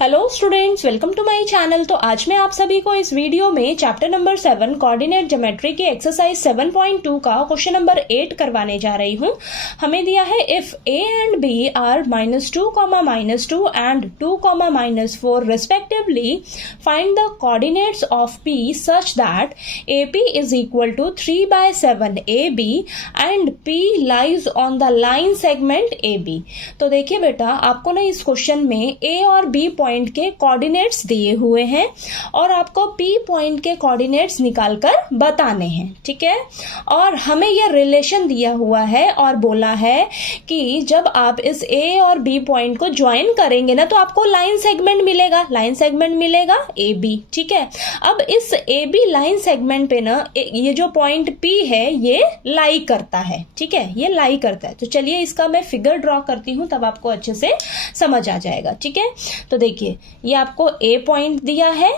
Hello students, welcome to my channel. तो आज मैं आप सभी को इस वीडियो में चैप्टर नंबर 7 कोऑर्डिनेट ज्योमेट्री की एक्सरसाइज 7.2 का क्वेश्चन नंबर 8 करवाने जा रही हूं। हमें दिया है if a and b are -2, -2 and 2, -4 respectively find the coordinates of p such that ap is equal to 3/7 ab and p lies on the line segment ab। तो देखिए बेटा, आपको ना इस क्वेश्चन में a और b पॉइंट के coordinates दिए हुए हैं और आपको P पॉइंट के कोऑर्डिनेट्स निकालकर बताने हैं, ठीक है। और हमें यह रिलेशन दिया हुआ है और बोला है कि जब आप इस A और B पॉइंट को ज्वाइन करेंगे ना तो आपको लाइन सेगमेंट मिलेगा AB, ठीक है। अब इस AB लाइन सेगमेंट पे ना ये जो पॉइंट P है ये लाई करता है, ठीक है, ये लाई करता है। तो चलिए इसका मैं फिगर ड्रॉ करती हूं, तब आपको अच्छे से समझ आ जाएगा, ठीक है। तो देखिए, ये आपको A पॉइंट दिया है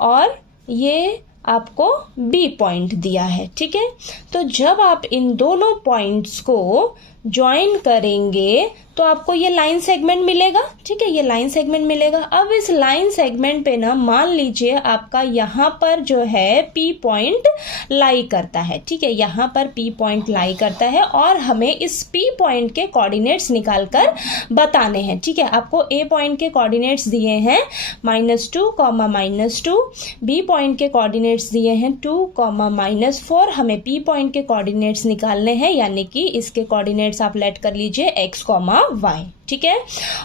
और ये आपको B पॉइंट दिया है, ठीक है। तो जब आप इन दोनों पॉइंट्स को ज्वाइन करेंगे तो आपको ये लाइन सेगमेंट मिलेगा, ठीक है, ये लाइन सेगमेंट मिलेगा। अब इस लाइन सेगमेंट पे ना मान लीजिए आपका यहाँ पर जो है P पॉइंट लाई करता है, ठीक है, यहाँ पर P पॉइंट लाई करता है और हमें इस P पॉइंट के कोऑर्डिनेट्स निकालकर बताने हैं, ठीक है। आपको A पॉइंट के कोऑर्डिनेट्स दिए हैं -2, -2, B पॉइंट के कोऑर्डिनेट्स दिए हैं 2, -4। हमें P पॉइंट के कोऑर्डिनेट्स निकालने हैं, यानी कि इसके कोऑर्डिनेट्स आप लेट कर लीजिए x, y, ठीक है।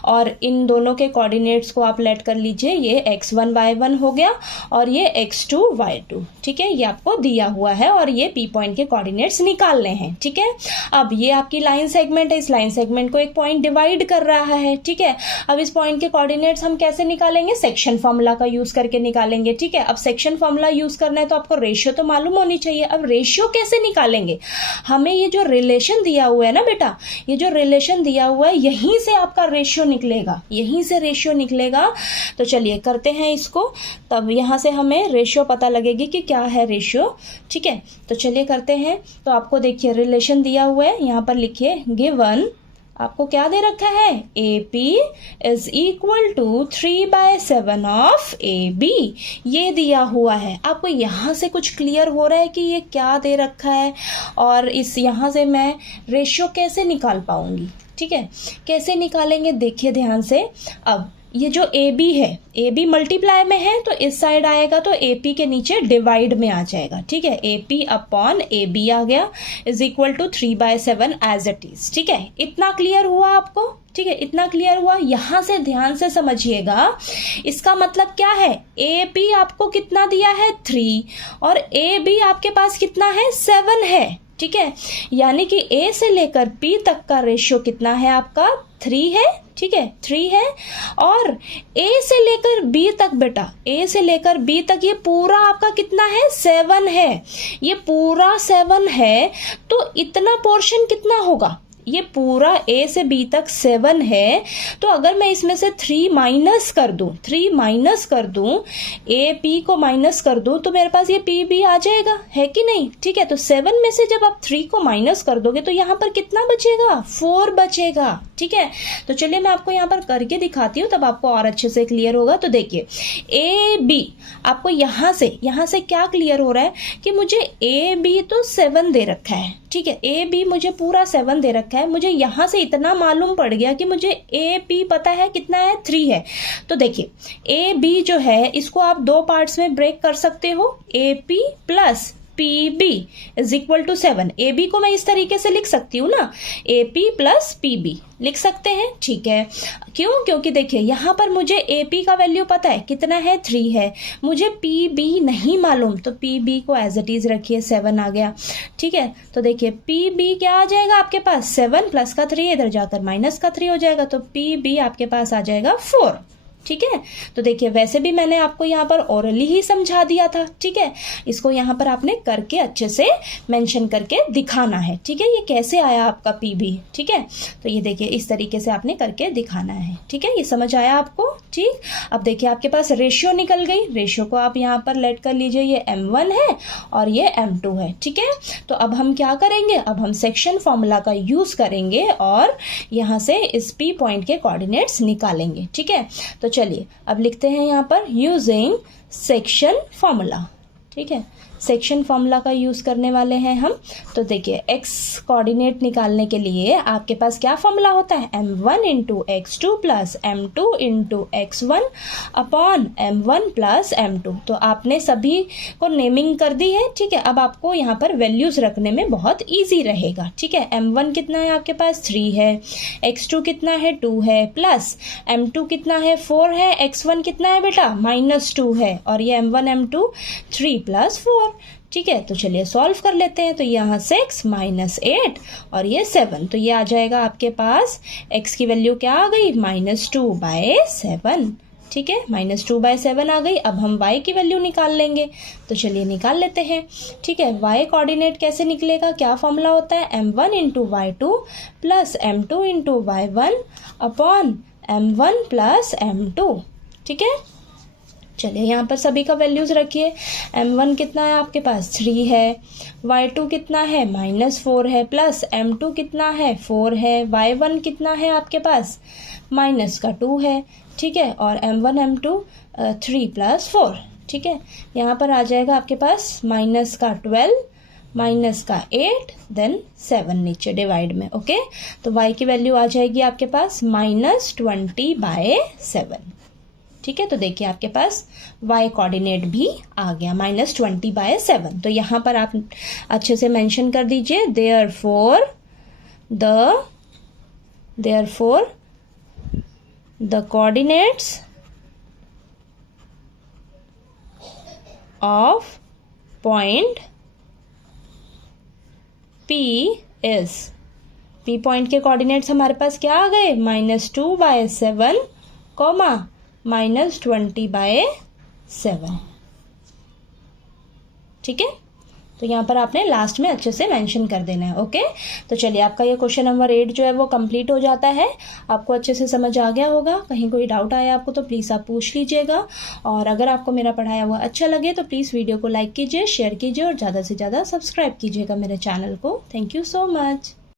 और इन दोनों के कोऑर्डिनेट्स को आप लेट कर लीजिए, ये x1 y1 हो गया और ये x2 y2, ठीक है। ये आपको दिया हुआ है और ये P पॉइंट के कोऑर्डिनेट्स निकालने हैं, ठीक है। अब ये आपकी लाइन सेगमेंट है, इस लाइन सेगमेंट को एक पॉइंट डिवाइड कर रहा है, ठीक है। अब इस पॉइंट के कोऑर्डिनेट्स हम कैसे निकालेंगे? सेक्शन फॉर्मूला का यूज करके निकालेंगे, ठीक है। अब सेक्शन फॉर्मूला यूज करना है तो आपको रेशियो तो मालूम होनी चाहिए। अब रेशियो कैसे निकालेंगे? हमें ये जो रिलेशन दिया हुआ है ना बेटा, ये जो रिलेशन दिया हुआ है यहीं से आपका रेशियो निकलेगा, यहीं से रेशियो निकलेगा। तो चलिए करते हैं इसको, तब यहां से हमें रेशियो पता लगेगी कि क्या है रेशियो, ठीक है। तो चलिए करते हैं। तो आपको देखिए रिलेशन दिया हुआ है, यहां पर लिखिए गिवन, आपको क्या दे रखा है? AP is equal to 3/7 of AB, ये दिया हुआ है। आपको यहाँ से कुछ क्लियर हो रहा है कि ये क्या दे रखा है और इस यहाँ से मैं रेशियो कैसे निकाल पाऊंगी, ठीक है। कैसे निकालेंगे देखिए ध्यान से। अब ये जो AB है, AB मल्टीप्लाई में है तो इस साइड आएगा तो AP के नीचे डिवाइड में आ जाएगा, ठीक है। AP अपॉन AB आ गया is equal to 3/7 as it is, ठीक है। इतना क्लियर हुआ आपको, ठीक है, इतना क्लियर हुआ। यहां से ध्यान से समझिएगा, इसका मतलब क्या है? AP आपको कितना दिया है? 3 और AB आपके पास कितना है? 7 है, ठीक है। यानी कि A से लेकर P तक का रेशियो कितना है आपका? 3 है, ठीक है, 3 है। और A से लेकर B तक बेटा, A से लेकर B तक ये पूरा आपका कितना है? 7 है। ये पूरा 7 है तो इतना पोर्शन कितना होगा? ये पूरा A से B तक 7 है। तो अगर मैं इसमें से 3 माइनस कर दूं, AP को माइनस कर दूं तो मेरे पास ये PB आ जाएगा, है कि नहीं? ठीक है। तो 7 में से जब आप 3 को माइनस कर दोगे तो यहाँ पर कितना बचेगा? 4 बचेगा, ठीक है। तो चलिए मैं आपको यहाँ पर करके दिखाती हूँ, तब आपको और अच्छे से क्लियर होगा। तो देखिए AB आपको यहाँ से क्या क्लियर हो रहा है कि मुझे AB तो 7 दे रखा है, ठीक है। AB मुझे पूरा 7 दे रखा है। मुझे यहां से इतना मालूम पड़ गया कि मुझे AP पता है कितना है? 3 है। तो देखिए AB जो है इसको आप 2 पार्ट्स में ब्रेक कर सकते हो, AP plus PB is equal to 7। AB को मैं इस तरीके से लिख सकती हूँ ना, AP प्लस PB लिख सकते हैं, ठीक है। क्यों? क्योंकि देखिए यहाँ पर मुझे AP का वैल्यू पता है कितना है? 3 है। मुझे PB नहीं मालूम तो PB को एज इट इज रखिए, 7 आ गया, ठीक है। तो देखिए PB क्या आ जाएगा आपके पास? 7 प्लस का 3, इधर जाकर माइनस का 3 हो जाएगा, तो PB आपके पास आ जाएगा 4, ठीक है। तो देखिए वैसे भी मैंने आपको यहाँ पर ओरली ही समझा दिया था, ठीक है। इसको यहाँ पर आपने करके अच्छे से मेंशन करके दिखाना है, ठीक है। ये कैसे आया आपका PB, ठीक है। तो ये देखिए इस तरीके से आपने करके दिखाना है, ठीक है। ये समझ आया आपको, ठीक। अब देखिए आपके पास रेशियो निकल गई, रेशियो को आप यहाँ पर लेट कर लीजिए, ये M1 है और ये M2 है, ठीक है। तो अब हम क्या करेंगे? अब हम सेक्शन फॉर्मूला का यूज करेंगे और यहाँ से इस P पॉइंट के कोऑर्डिनेट्स निकालेंगे, ठीक है। तो चलिए अब लिखते हैं यहाँ पर यूजिंग सेक्शन फॉर्मूला। ठीक है, सेक्शन फॉर्मूला का यूज़ करने वाले हैं हम। तो देखिए x कोऑर्डिनेट निकालने के लिए आपके पास क्या फॉर्मूला होता है, m1 into x2 plus m2 into x1 upon m1 plus m2। तो आपने सभी को नेमिंग कर दी है। ठीक है, अब आपको यहाँ पर वैल्यूज़ रखने में बहुत ईजी रहेगा। ठीक है, m1 कितना है आपके पास 3 है, x2 कितना है 2 है, प्लस m2 कितना है 4 है, x1 कितना है बेटा -2 है, और ये m1 m2 3 प्लस 4। ठीक है, तो चलिए सॉल्व कर लेते हैं। तो यहाँ 6 माइनस 8 और ये 7, तो ये आ जाएगा आपके पास x की वैल्यू क्या आ गई -2/7। ठीक है, -2/7 आ गई। अब हम y की वैल्यू निकाल लेंगे, तो चलिए निकाल लेते हैं। ठीक है, y कोऑर्डिनेट कैसे निकलेगा, क्या फॉर्मूला होता है, m1 into y2 plus m2 into y1 upon m1 plus m2। ठीक है, चलिए यहाँ पर सभी का वैल्यूज़ रखिए। m1 कितना है आपके पास 3 है, y2 कितना है -4 है, प्लस m2 कितना है 4 है, y1 कितना है आपके पास -2 है। ठीक है, और m1 m2 3 प्लस 4। ठीक है, यहाँ पर आ जाएगा आपके पास -12 -8 देन 7 नीचे डिवाइड में। ओके, तो y की वैल्यू आ जाएगी आपके पास -20/7। ठीक है, तो देखिए आपके पास y कोऑर्डिनेट भी आ गया -20/7। तो यहाँ पर आप अच्छे से मेंशन कर दीजिए therefore the coordinates of point P is, P point के कोऑर्डिनेट्स हमारे पास क्या आ गए -2/7 -20/7। ठीक है, तो यहाँ पर आपने लास्ट में अच्छे से मेंशन कर देना है। ओके, तो चलिए आपका ये क्वेश्चन नंबर 8 जो है वो कंप्लीट हो जाता है। आपको अच्छे से समझ आ गया होगा। कहीं कोई डाउट आया आपको तो प्लीज़ आप पूछ लीजिएगा, और अगर आपको मेरा पढ़ाया हुआ अच्छा लगे तो प्लीज़ वीडियो को लाइक कीजिए, शेयर कीजिए और ज़्यादा से ज़्यादा सब्सक्राइब कीजिएगा मेरे चैनल को। Thank you so much.